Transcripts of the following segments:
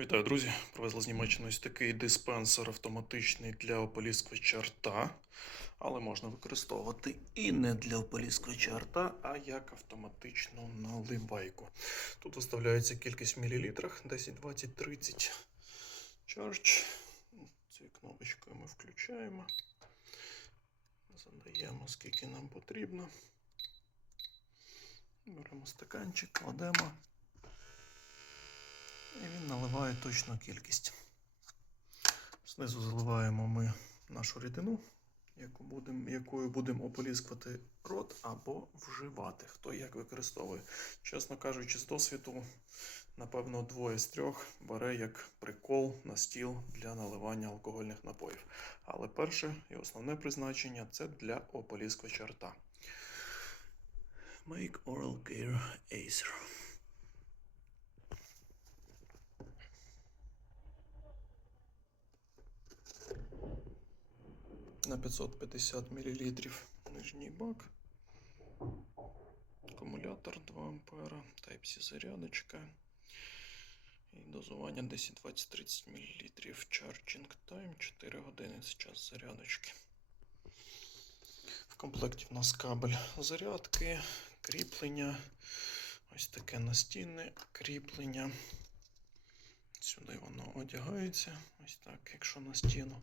Вітаю, друзі! Привезли з Німеччини ось такий диспенсер автоматичний для ополіскувача рта. Але можна використовувати і не для ополіскувача рта, а як автоматичну наливайку. Тут виставляється кількість в мілілітрах 10, 20, 30 Charge. Цією кнопочкою ми включаємо. Задаємо, скільки нам потрібно. Беремо стаканчик, кладемо. Наливає точну кількість. Знизу заливаємо ми нашу рідину, яку будем, якою будемо ополіскувати рот або вживати. Хто як використовує. Чесно кажучи, з досвіду, напевно, двоє з трьох бере як прикол на стіл для наливання алкогольних напоїв. Але перше і основне призначення це для ополіскувача рта. Make Oral Care Acer. На 550 мл нижній бак. Акумулятор 2 ампера, Type-C зарядочка. І дозування 10, 20, 30 мл. Charging time 4 години це час зарядочки. В комплекті в нас кабель зарядки, кріплення. Ось таке настінне кріплення. Сюди воно одягається. Ось так, якщо на стіну.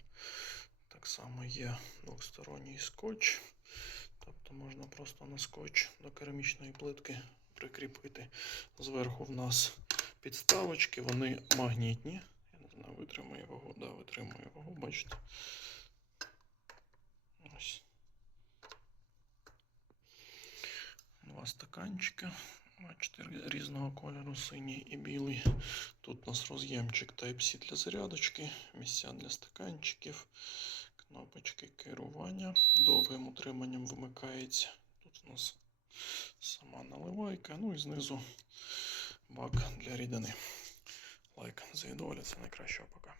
Так само є двосторонній скотч. Тобто можна просто на скотч до керамічної плитки прикріпити. Зверху в нас підставочки, вони магнітні. Я не знаю, витримує вагу, да, витримує вагу, бачите. Ось. Два стаканчика. Бачите, різного кольору, синій і білий. Тут у нас роз'ємчик Type-C для зарядочки, місця для стаканчиків, кнопочки керування. Довгим утриманням вимикається. Тут у нас сама наливайка, ну і знизу бак для рідини. Лайк за ідолі, це найкращого пока.